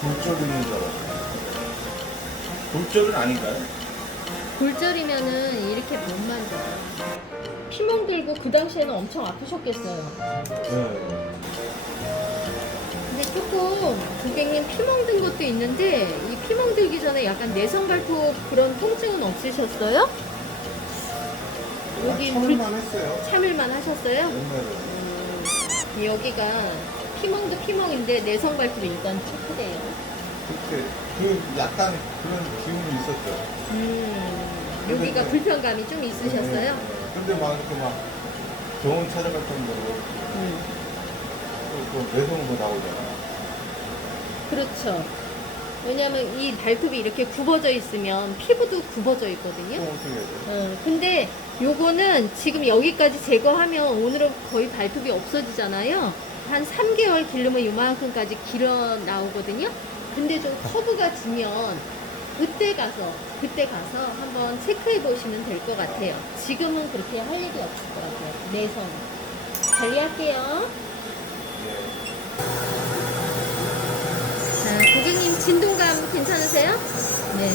굴절 있는 줄 알았어요. 굴절은 아닌가요? 골절이면은 이렇게 못 만져요. 피멍 들고 그 당시에는 엄청 아프셨겠어요. 네. 근데 조금 고객님 피멍 든 것도 있는데 이 피멍 들기 전에 약간 내성 발톱 그런 통증은 없으셨어요? 여기 불 참을만 했어요. 참을만 하셨어요? 옛날에. 음, 여기가 피멍도 피멍인데 내성 발톱이 일단 체크돼요. 그때 그 약간 그런 기운이 있었죠. 음, 여기가 불편감이 좀 있으셨어요? 네. 근데 막 이렇게 막 병원 찾아갈 정도로 음, 또 내성도 나오잖아요. 그렇죠. 왜냐면 이 발톱이 이렇게 굽어져 있으면 피부도 굽어져 있거든요. 또 어떻게 해야 돼? 어, 근데 요거는 지금 여기까지 제거하면 오늘은 거의 발톱이 없어지잖아요. 한 3개월 기르면 요만큼까지 길어 나오거든요. 근데 좀 커브가 지면 그때 가서 그때 가서 한번 체크해 보시면 될 것 같아요. 지금은 그렇게 할 일이 없을 것 같아요. 내성 관리할게요. 네. 자, 고객님 진동감 괜찮으세요? 네.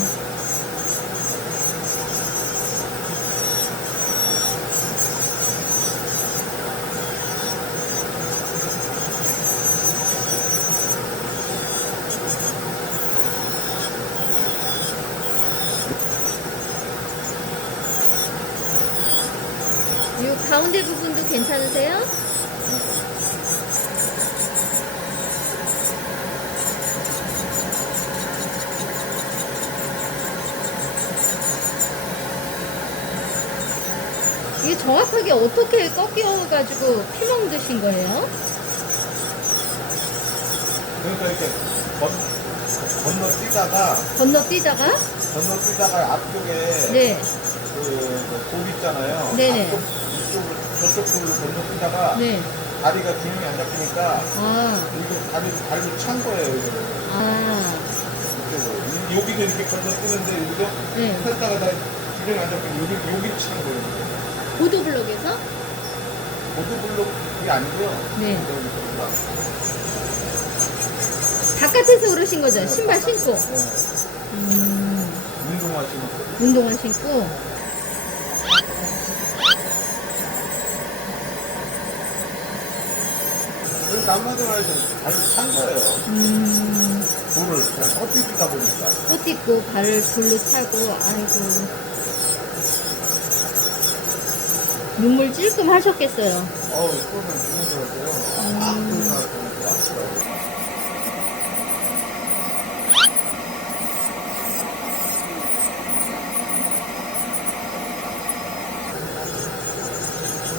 이 가운데 부분도 괜찮으세요? 이게 정확하게 어떻게 꺾여가지고 피멍 드신 거예요? 그러니까 이렇게 건, 건너뛰다가 건너뛰다가? 건너뛰다가 앞쪽에 네. 그, 그곡 있잖아요. 네네. 앞쪽, 저쪽 쪽으로 건너뛰다가 네. 다리가 균형이 안 잡히니까 아, 이거 다리를 발로 찬 거예요. 이거를. 아, 이쪽으로. 이- 여기도 이렇게 건너뛰는데 여기도 네. 살다가 다 균형이 안 잡히고 여기 여기 찬 거예요. 보도블록에서? 보드블록이 아니고요. 네. 여기가. 바깥에서 그러신 거죠? 신발 신고. 네. 음, 운동하시면 운동화 신고. 그러니까 한마디로 말해서 발로 찬 거예요. 음, 돌을 그냥 헛디디다 보니까. 꽃 입고 발을 돌로 차고, 아이고. 눈물 찔끔 하셨겠어요. 어우, 손을 주는 거였어요. 아, 음. 그러나 좀 아프더라고요.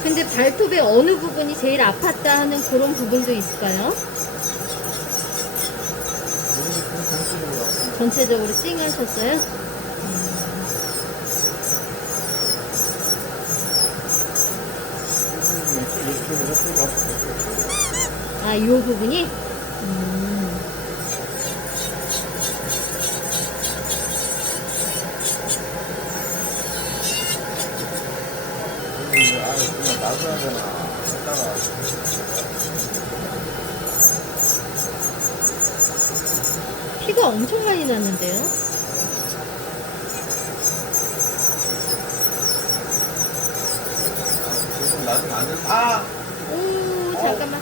근데 발톱의 어느 부분이 제일 아팠다 하는 그런 부분도 있을까요? 전체적으로 찡하셨어요? 아, 이 부분이? 음, 놔둬야 되나. 했다가. 피가 엄청 많이 났는데요? 조금 나중에 안 될, 아! 오, 잠깐만.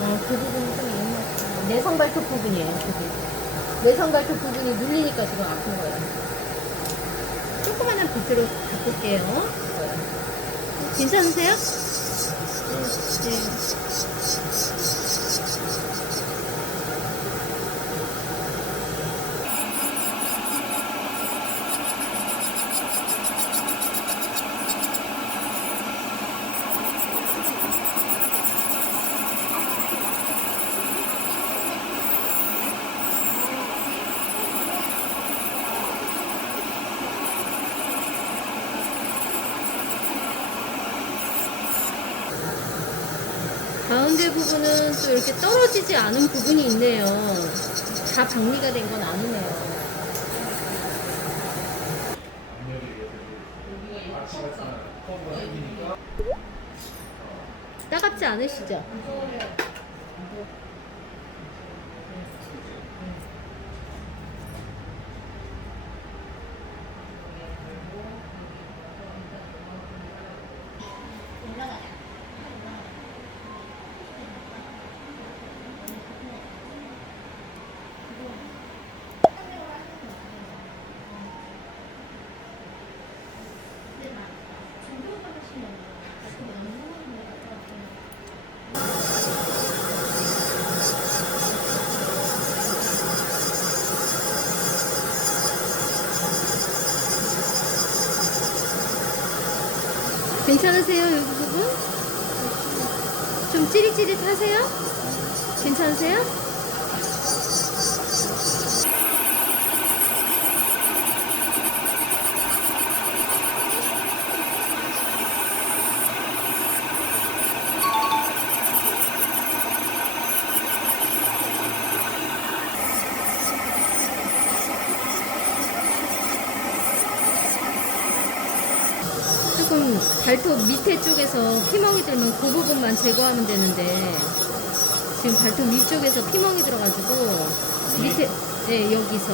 아, 그 부분이 좀 옛날. 내성 발톱 부분이에요, 그게. 내성 발톱 부분이 눌리니까 지금 아픈 거예요. 조그만한 빗으로 바꿀게요. 괜찮으세요? 네. 부분은 또 이렇게 떨어지지 않은 부분이 있네요. 다 정리가 된 건 아니네요. 따갑지 않으시죠? 괜찮으세요, 여기 부분? 좀 찌릿찌릿하세요? 괜찮으세요? 조금 발톱 밑에 쪽에서 피멍이 들면 그 부분만 제거하면 되는데 지금 발톱 위쪽에서 피멍이 들어가지고 밑에 네 여기서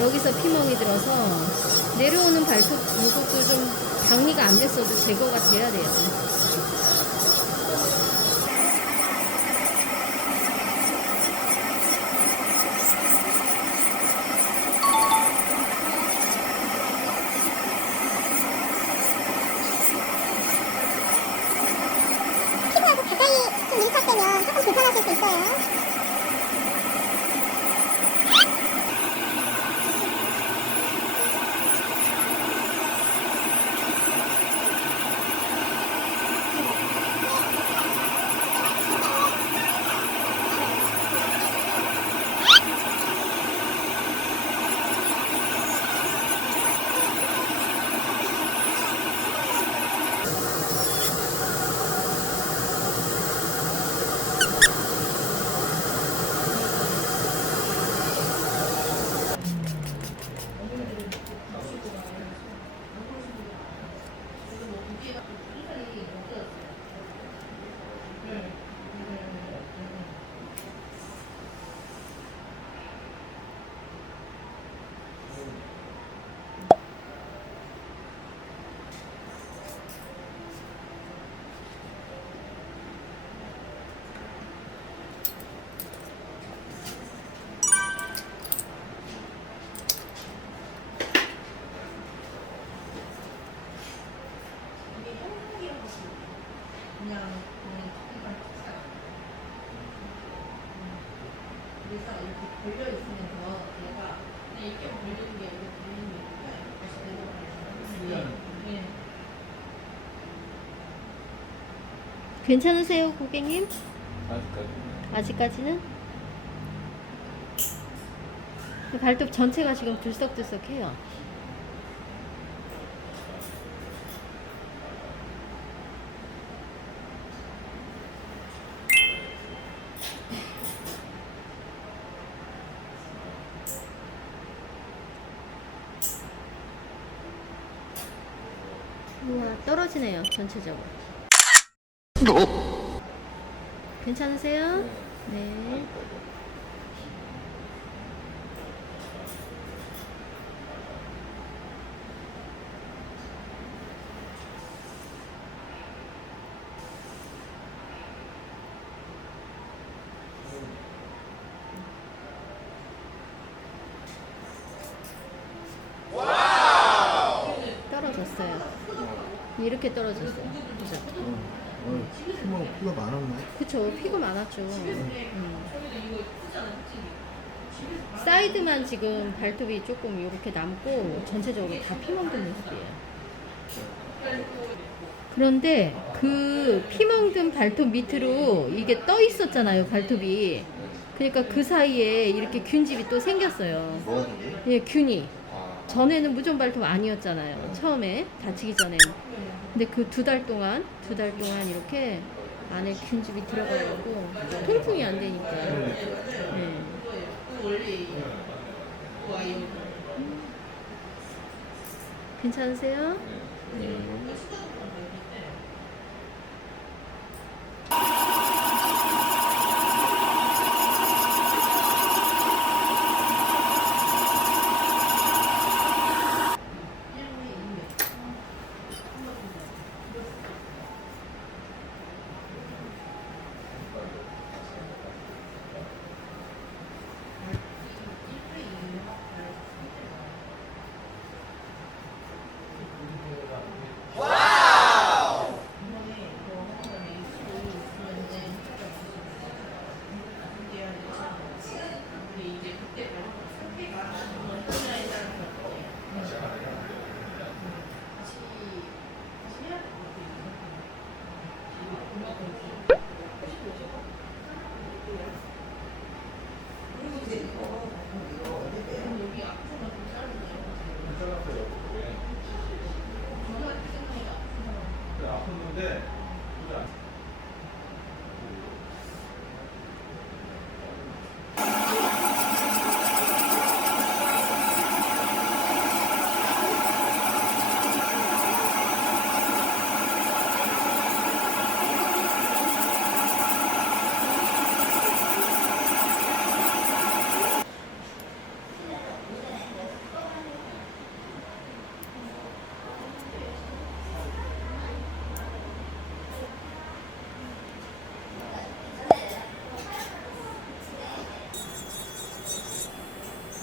여기서 피멍이 들어서 내려오는 발톱 이것도 좀 정리가 안 됐어도 제거가 돼야 돼요. 괜찮으세요, 고객님? 아직까지. 아직까지는? 그 발톱 전체가 지금 들썩들썩해요. 우와, 떨어지네요, 전체적으로. 괜찮으세요? 네. 떨어졌어요. 이렇게 떨어졌어요. 어, 어, 피가, 피가 많았네. 그쵸 피가 많았죠 음. 사이드만 지금 발톱이 조금 이렇게 남고 전체적으로 다 피멍든 모습이에요 그런데 그 피멍든 발톱 밑으로 이게 떠 있었잖아요 발톱이 그러니까 그 사이에 이렇게 균집이 또 생겼어요? 예 균이 아, 전에는 무좀 발톱 아니었잖아요. 처음에 다치기 전에. 근데 그 두 달 동안 두 달 동안 이렇게 안에 균집이 들어가고 통풍이 안 되니까. 네. 괜찮으세요? 잘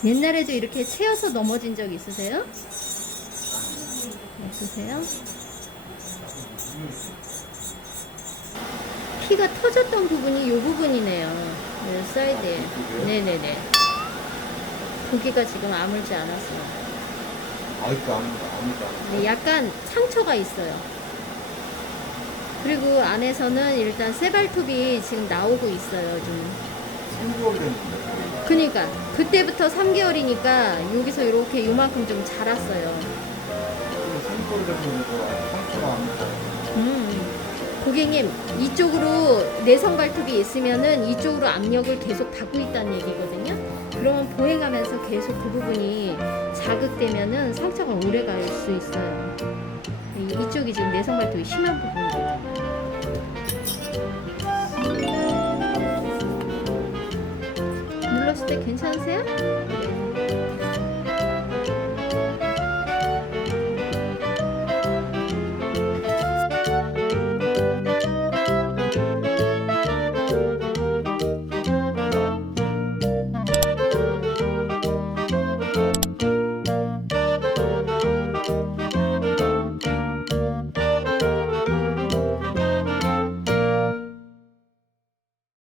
옛날에도 이렇게 채여서 넘어진 적 있으세요? 없으세요? 피가 터졌던 부분이 이 부분이네요. 네, 사이드에. 네네네. 고기가 지금 아물지 않았어요. 아직도 안. 네, 약간 상처가 있어요. 그리고 안에서는 일단 쇠발톱이 지금 나오고 있어요. 좀. 3개월 됐는데. 그니까 그때부터 3개월이니까 여기서 이렇게 요만큼 좀 자랐어요. 3개월 됐는데 상처가 안 나요. 음. 고객님 이쪽으로 내성 발톱이 있으면은 이쪽으로 압력을 계속 받고 있다는 얘기거든요. 그러면 보행하면서 계속 그 부분이 자극되면은 상처가 오래 갈 수 있어요. 이- 이쪽이 지금 내성 발톱이 심한 부분이거든 괜찮으세요?